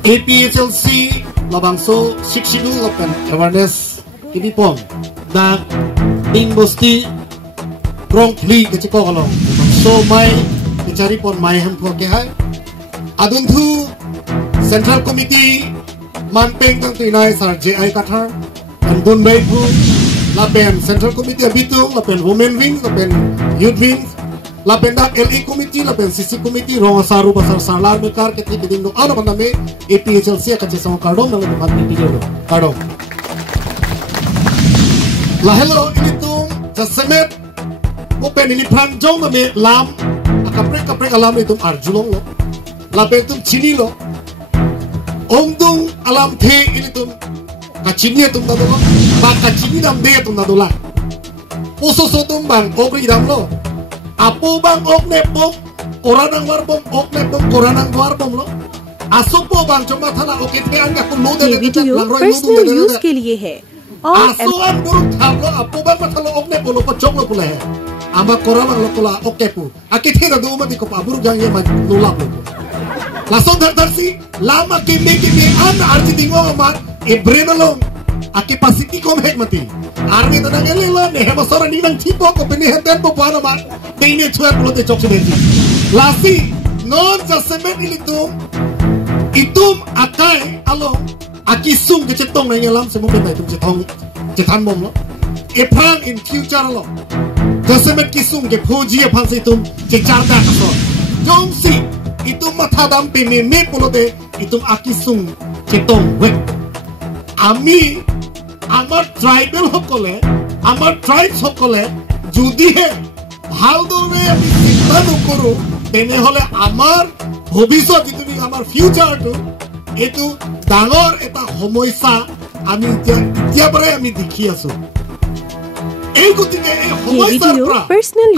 APHLC labangso siksidu lapen awareness ini pom dan Ding Bosti Grong Pli keciko kalong so mai kecari pon mai ham po ke hai adun thu Central Committee manpeng tang tuinai sar JI Kathar dan Bun Bai Phu lapen Central Committee abitu lapen Women Wing lapen Youth Wing lapen dak LE Committee lapen CC Committee rong saru pasar salar mekar keti keding do ana banda me APHLC ka chesang kardong nang mat video do kardong la hello ini tung jasemet open ini pranjong me lam akaprek alam itu arjulong lo lapen tung chini lo ongdung alam the ini tung kacini tung da do ba kacini dam de tung da do la uso tung bang ogri dam lo Apo bang ok nepom koranang warbom ok nepom koranang warbom lo asopo bang cuma thana oke थे अंगा को लो दे दे personal use के लिए है और asoan buruk tham lo apo bang mathalo ok nepom lo pachong lo pula hai ama koranang lo pula oke pu aki थे do ma diko pa buruk jang ye ma lo la lo langsung darsi lama ke me an arti dingo ma e brenalo aki pasiti kom hek mati army tanang elela ne hema sora ni nang tipo ko beni heten po pana ma Ini cuat mulut cok sebenci. Lasi non jasemen itum akai alo akisung kecetong nang yalam semua benda itu cetan bom lo. Eprang in future lo. Jasemen kisung ke puji apang itum kecarda kaso. Jongsi itum mata dam pememe polote itum akisung cetong wek. Ami amar tribal hokole amar tribes hokole judi he ভাল দৰে আমি চিন্তা নকৰো তেনেহলে আমাৰ ভৱিষ্যত যিটো আমাৰ ফিউচাৰটো এটো ডাঙৰ এটা সমস্যা আমি এতিয়া পৰাই আমি দেখি আছো এই গতিকে এই সমস্যাৰ পৰা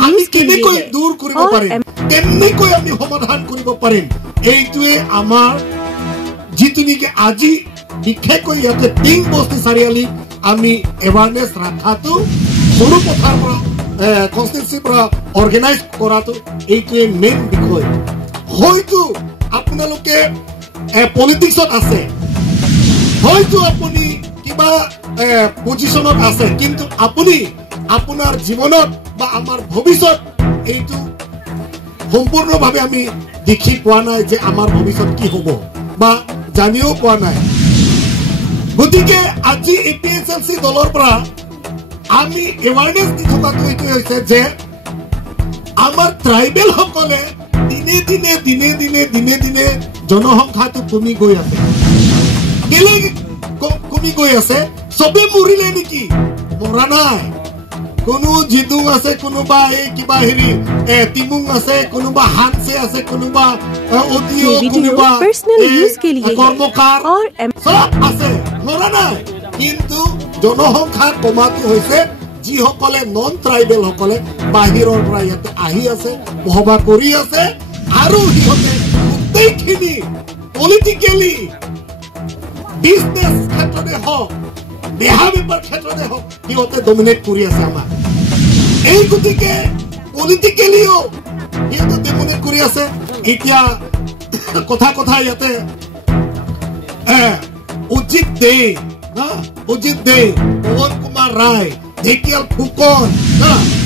আমি কেনেকৈ দূৰ কৰিব পাৰিম কেনেকৈ আমি সমাধান কৰিব পাৰিম এইটোৱে আমাৰ যিটো নেকি আজি বিশেষকৈ ইয়াতে তিন বস্তি চাৰিআলি আমি এৱাৰনেছ ৰাখাটো সৰু কথাৰ পৰা constituency para organize korato এইটোৱে মেইন বিষয় হয়তো আপোনালোকে পলিটিক্সত আছে হয়তো আপুনি কিবা পজিশনত আছে কিন্তু আপুনি আপোনাৰ জীৱনত বা আমাৰ ভৱিষ্যত এইটো সম্পূৰ্ণভাৱে আমি দেখি পোৱা নাই যে আমাৰ ভৱিষ্যত কি হ'ব বা জানিও পোৱা নাই গতিকে আজি APHLC দলৰ পৰা আমি এৱাৰনেছ দি থকাটো এইটো হৈছে যে আমাৰ ট্ৰাইবেল সকলে দিনে দিনে জনসংখ্যাটো কমি গৈ আছে কেলে কমি গৈ আছে সবে মৰিলে নেকি মৰা নাই কোনো জিদু আছে কোনোবা এই কিবা হেৰি তিমুং আছে কোনোবা হানছে আছে কোনোবা অডিও কোনোবা কৰ্মকাৰ সব আছে মৰা নাই কিন্তু জনসংখ্যা কমাটো হৈছে যিসকলে নন ট্ৰাইবেল সকলে বাহিৰৰ পৰা ইয়াতে আহি আছে বহবা কৰি আছে আৰু সিহঁতে গোটেইখিনি পলিটিকেলি বিজনেছ ক্ষেত্ৰতে হওক দেহা বেপাৰ ক্ষেত্ৰতে হওক সিহঁতে ডমিনেট কৰি আছে আমাৰ এই গতিকে পলিটিকেলিও সিহঁতে ডমিনেট কৰি আছে এতিয়া কথা ইয়াতে Ujit De, Pawan Kumar Rai, Dekial Phukon,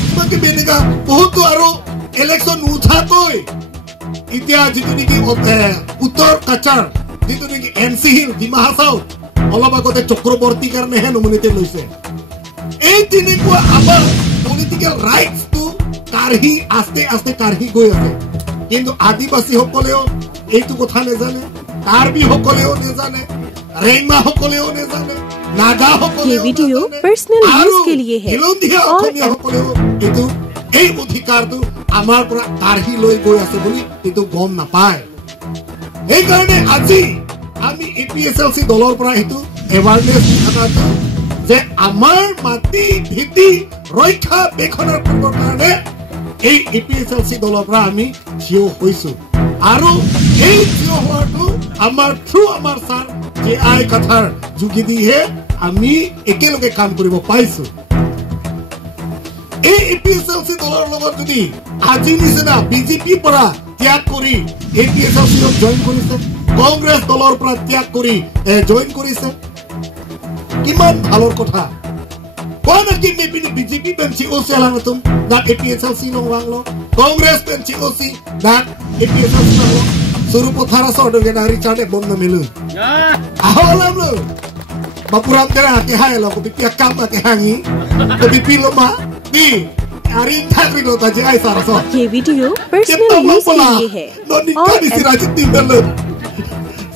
sebagai benega, বহুতো আৰু election উঠাকৈ এতিয়া যিটো নেকি উত্তৰ কাছাৰ যিটো নেকি MC Hill ডিমা হাছাও অলপ আগতে চক্ৰৱৰ্তী কাৰণেহে নমিনেটেড লৈছে এই তেনেকুৱা আমাৰ পলিটিকেল ৰাইটছটো কাঢ়ি আস্তে কাঢ়ি গৈ আছে কিন্তু আদিবাসী সকলেও এইটো কথা নেজানে কাৰ্বি সকলেও নেজানে रेंगमा সকলেও নেজানে নাগা সকলেও ভিডিও পাৰ্সোনাল ইউজ के लिए है অসমীয়া সকলেও এটো এই অধিকাৰটো আমাৰ পৰা কাঢ়ি লৈ গৈ আছে বুলি এটো গম নাপায় এই কাৰণে আজি আমি APHLC দলৰ পৰা এটো এৱাৰনেছ দিখাটো যে আমাৰ মাটি ভিত্তি ৰক্ষা বেখনৰ কাৰণে এই APHLC দলৰ পৰা আমি থিয় হৈছো আৰু এই থিয় হোৱাটো আমাৰ থ্ৰু আমাৰ ছাৰ JI Kathar যোগেদিহে আমি একেলগে কাম কৰিব পাইছো এই APHLC দলৰ লগত যদি আজি নিচিনা বিজেপি পৰা ত্যাগ কৰি APHLC জয়েন কৰিছে কংগ্ৰেছ দলৰ পৰা ত্যাগ কৰি জইন কৰিছে কিমান ভালৰ কথা কোন কি মেপিনি বিজেপি পেনচি ওসি আলাংতুম না এপিএসএলসি নংলাংলো কংগ্রেস পেনচি ওসি না এপিএসএলসি নংলো সুরুপথারা সরদগে না রিচার্ড বন্ধ Milu aholamlo bapuram tera ke haelo ko pipia kam ke hangi ko pipilo ma di arin thakri lo ta jai saraso ये वीडियो पर्सनल यूज के लिए है no nikah di sirajit tinggal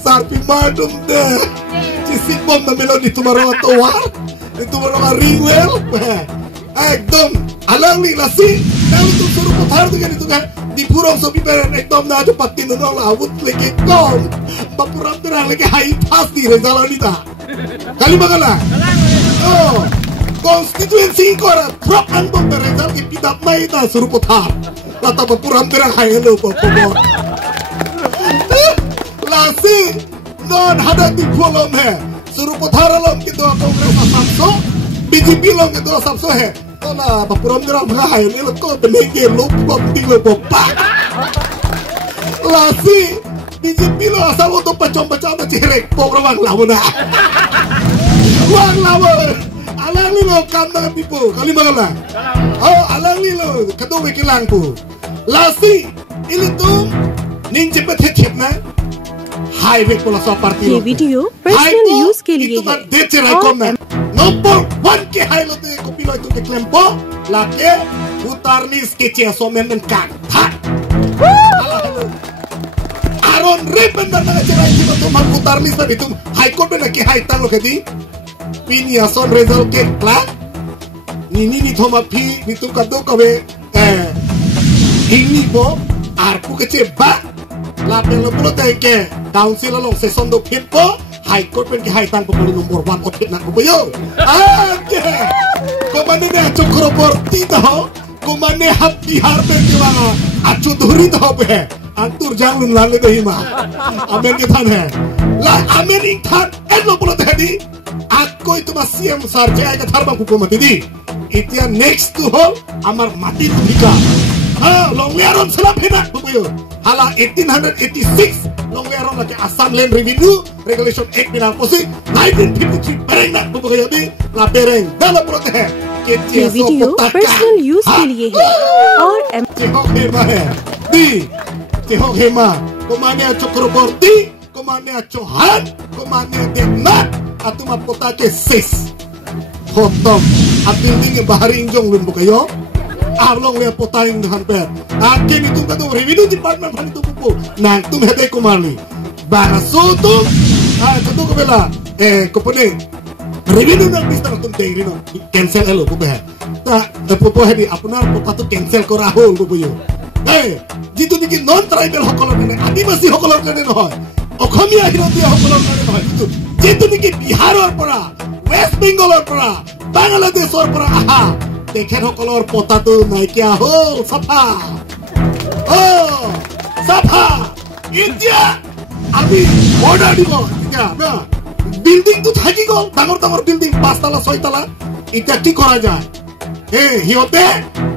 sarpi madum de cisik bom na melo di tumaro towar di tumaro ringwell ekdom alang lasi kalau tu suruh putar tu kan itu kan di purong sopi peren ekdom na aja patin tu nol awut lagi kom bapuram terang lagi hai pasti rezalo nita kali magala oh konstituensi kora prop anbom rezal ki pidap mai ta suruh putar lata bapuram terang hai hello pokok lasi non ada di pulang hai suruh putar lom kita kongres asapso BJP lom kita asapso hai Ola bapuram terang hai ni lo ko benege lup kok tinggal popak lasi BJP lo asal untuk pacong-pacong cerek pokok lawan wang lawan alang ni lo kandang pipo kali magala oh alang ni lo kado wikilang pu lasi ini tu ninja pethet na highway pola so party ये video personal use के लिए है और Nomor 1 ke hailo te kopilo itu ke klempo lake utarnis ke cia somen dan kan aron ripen dan naga cerai kita tuh mang utarnis tadi itu high court ben ke high tang lo kedi pini ason result ke klan ni thoma pi nitu kado kabe ini bo arpu ke ceba lapen lo pulo te ke council lo session do po High Court pen ke high tang pokoli nomor 1 otit nak boyo aja komane ne Chakraborty taho komane hap bihar pen ke wala achu dhuri taho pe antur jangun lale dehi ma amen ke than hai la amen ik than elo bolo dedi akko itu CM sarje ai ka tharba hukumati di itia next to hol amar mati dhika longlearon sela phena boyo hala 1886 longlearon lake Assam Land Revenue Regulation Act binang posi 1953 bereng nak boyo di la bereng dalam prote hai ये video personal use के लिए है और Tihok Hema komane Chakraborty komane Chauhan komane Deknat atuma pota ke sis khotom building ke bahari injong lun bukayo arlong le potain han per ake ni tum kado revenue department phani tu pupu nang tum hede kumali baraso tu kado ko bela kopone revenue nang bistar tum tengri no cancel elo pupu hai ta pupu hedi apnar pota tu cancel kora hol pupu yo jitu niki non tribal hokolor kane adibasi hokolor kane nohoy অসমীয়া হিৰতীয়া সকলৰ কাৰণে নহয় যেটো নেকি বিহাৰৰ পৰা west বেংগলৰ পৰা বাংলাদেশৰ পৰা আহা তেখেতসকলৰ পতাটো নাইকিয়া হ'ল চাফা চাফা এতিয়া আমি অৰ্ডাৰ দিব এতিয়া না বিল্ডিংটো থাকি গ'ল ডাঙৰ ডাঙৰ বিল্ডিং 5 তলা 6 তলা এতিয়া কি কৰা যায়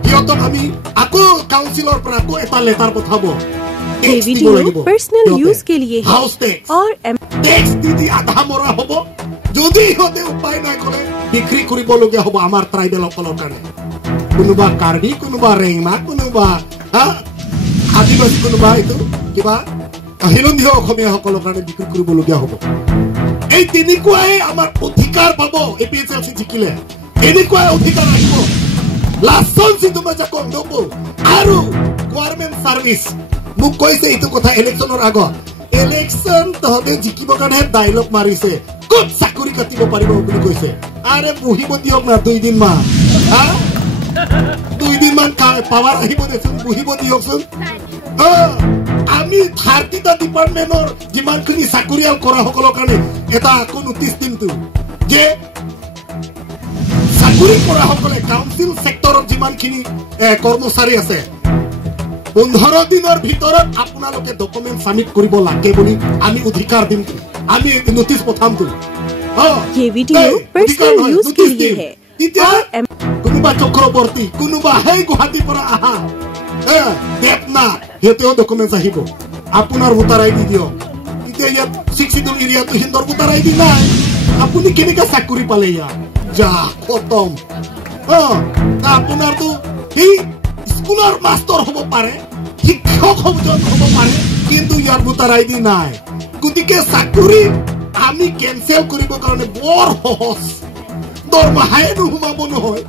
সিহঁতক আমি আকৌ কাউন্সিলৰ পৰা আকৌ এটা লেটাৰ পঠাব ये वीडियो पर्सनल यूज के लिए है और टैक्स दीदी आधा मरा होबो যদি হতে উপায় নাই করে বিক্রি কৰিব লগিয়া হ'ব আমাৰ ট্ৰাইবেল সকলৰ কাৰণে কোনোবা কাৰ্বি কোনোবা ৰেংমা কোনোবা আদিবাসী কোনোবা এইটো কিবা হিলন্ধীয় অসমীয়া সকলৰ কাৰণে বিক্ৰী কৰিব লগিয়া হ'ব এই তিনিকুৱাই আমাৰ অধিকাৰ পাব এপিএছএলসি জিকিলে এনেকুৱাই অধিকাৰ আহিব লাচন সিটো মজা কম নব আৰু গভৰ্ণমেণ্ট সাৰ্ভিস মোক কৈছে এইটো কথা ইলেকশ্যনৰ আগত ইলেকশ্যন তহতে জিকিব কাৰণে ডায়লগ মাৰিছে ক'ত চাকৰি কাটিব পাৰিব বুলি কৈছে আৰে বহিব দিয়ক না 2 দিন মান 2 দিন মান পাৱাৰ আহিব দেচোন বহিব দিয়কচোন আমি 30টা ডিপাৰ্টমেণ্টৰ যিমানখিনি চাকৰিয়াল কৰা সকলৰ কাৰণে এটা আকৌ নোটিছ দিমতো যে চাকৰি কৰা সকলে কাউন্সিল সেক্টৰৰ যিমানখিনি কৰ্মচাৰী আছে 15 দিনৰ ভিতৰত আপোনালোকে ডকুমেন্ট সাবমিট কৰিব লাগে বুলি আমি অধিকাৰ দিম আমি নোটিছ পঠামতো ये वीडियो पर्सनल यूज के लिए है কোনোবা চক্ৰবৰ্তী কোনোবা হেই গুৱাহাটী পৰা আহা দেপনা হেতেও ডকুমেন্ট আহিব আপোনাৰ ভোটাৰ আইডি দিও Ite ya Siksidul area tu Hindor Utara ini nai. Apuni kini ka sakuri paleya. Ja kotom. আপনার তো এই স্কুলের মাস্টার হব পারে, শিক্ষক হব পারে, কিন্তু ইয়ার ভোটার আইডি নাই। গতিকে চাকৰি আমি কেনসেল কৰিব কাৰণে বৰ সহজ। দৰমহাই নুসুমাব নহয়।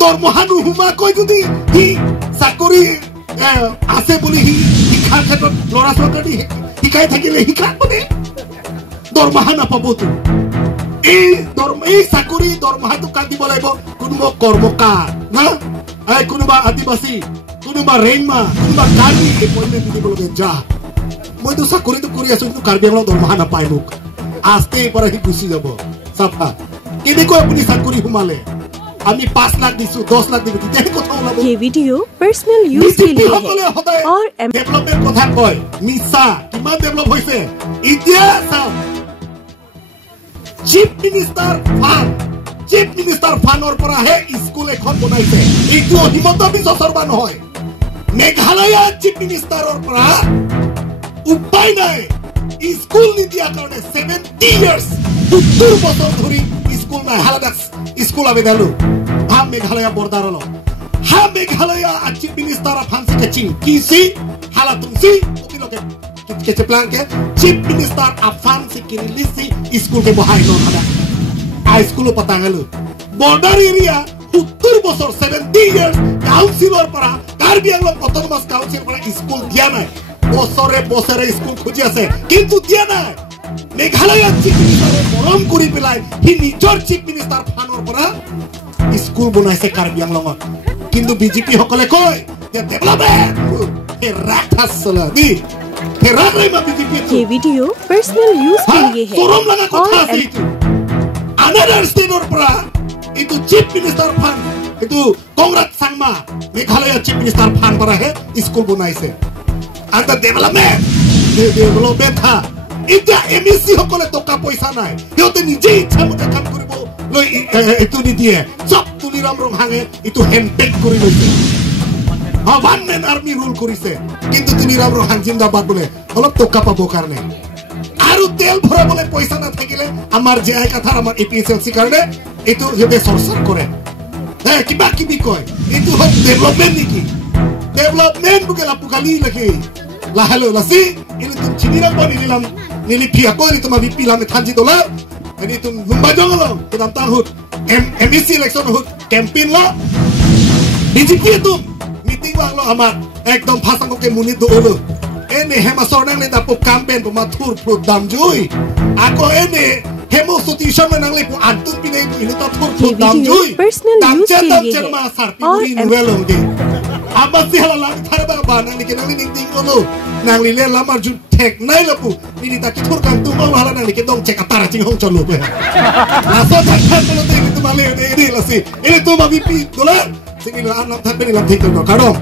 দৰমহা নুসুমাকৈ যদি সি চাকৰি আছে বুলি সি শিক্ষাৰ ক্ষেত্ৰত ল'ৰা ছোৱালী শিকাই থাকিলে শিক্ষা মানে দৰমহা নাপাবতো। এই চাকৰি দৰমহাটো কাট দিব লাগিব কোনোবা কৰ্মকাৰ না, কোনোবা আদিবাসী, কোনোবা ৰেংমা, কোনোবা কাৰ্বি এপইণ্টমেণ্ট দিব লাগে। যা মইতো চাকৰিটো কৰি আছো, কিন্তু কাৰ্বি আংলং দৰমহা নাপায় মোক। আজতেই পৰা সি গুচি যাব চাফা। কেনেকৈ আপুনি চাকৰি সোমালে? আমি 5 লাখ দিছো, 10 লাখ দিব, তেতিয়াহে কথা ওলাব। ये वीडियो पर्सनल यूज के लिए है और ডেভেলপমেন্ট কথা কয় মিছা। কিমান ডেভেলপ হৈছে এতিয়া চাওক। চিফ মিনিষ্টাৰ ফানৰ পৰাহে স্কুল এখন বনাইছে। এইটো হিমন্ত বিশ্ব শৰ্মা নহয়, মেঘালয়া চিফ মিনিষ্টাৰৰ পৰা উপায় নাই স্কুল নিদিয়াৰ কাৰণে 70 ইয়াৰ্ছ 70 বছৰ ধৰি স্কুল নাই। হালাদাস স্কুল আবেদালো হা মেঘালয়া বৰ্ডাৰল হা মেঘালয়া চিফ মিনিষ্টাৰ ফানসি কেচিং কিসি hala tungsi okiloke kece plan ke chief minister afan sikirilisi school ke bohai non ada high school patangalu border area 70 বছর 70 years councillor para Karbi Anglong autonomous council para school দিয়া নাই। বছরে school খুঁজি আছে কিন্তু দিয়া নাই। মেঘালয় চিফ মিনিষ্টাৰে মৰম কৰি পেলাই সি নিজৰ চিফ মিনিষ্টাৰ ফানৰ পৰা স্কুল বনাইছে কাৰ্বি আংলঙত। কিন্তু বিজেপি সকলে কয় যে ডেভেলপমেন্ট ये वीडियो पर्सनल यूज के लिए है और अनदर स्टेटर পৰা इतु चीफ मिनिस्टर फान इतु कांग्रेस सांगमा मेघालय चीफ मिनिस्टर फान পৰা হে স্কুল বনাইছে। and the development ha এটা এমএসসি সকলে টকা পয়সা নাই, সিহঁতে নিজে ইচ্ছা মতে কাম কৰিব লৈ ইতু নিদিয়ে। সব তুলিৰাম ৰংহাঙে ইতু হেণ্ডপেক কৰি লৈছে। ওয়ান ম্যান আৰ্মি ৰুল কৰিছে, কিন্তু তুলিৰাম ৰংহাং জিন্দাবাদ বলে অলপ টকা পাবো কাৰণে আৰু তেল ভৰাবলৈ পইচা না থাকিলে আমাৰ জেআই কথাৰ আমাৰ এপিএসএলসি কাৰণে এইটো হেতে সৰসৰ কৰে। কিবা কিবি কয় এইটো হক ডেভেলপমেন্ট নেকি? ডেভেলপমেন্ট বুকেলা পুকালি লাগে লাহালো লাসি ইনি তুমি চিনিরাম বনি নিলাম নিলি ফিয়া কই তুমি বিপিলাম থানজি দলা ইনি তুমি লুম্বা জঙ্গল তুমি তাহুত এমএসসি ইলেকশন হুত ক্যাম্পেইন ল বিজেপি তুমি meeting wang lo amat ekdom pasang ke munit do lo ene hema sornang le dapo campaign po matur pro damjui ako ene hemo institution nang le po antun pinay ini ta tur pro damjui damche ma sarpi uri nuelong de amasi halalang tharba ba nang le nang ning ding lo nang le lamar ju tek nai lo pu ni ta ki tur kang tu ma hala nang le dong cek atara ching hong chon lo pe la so ta lo de tu ma le de la si ini tu ma bipi dolar Sige lang, ang thapin nilang take no karong.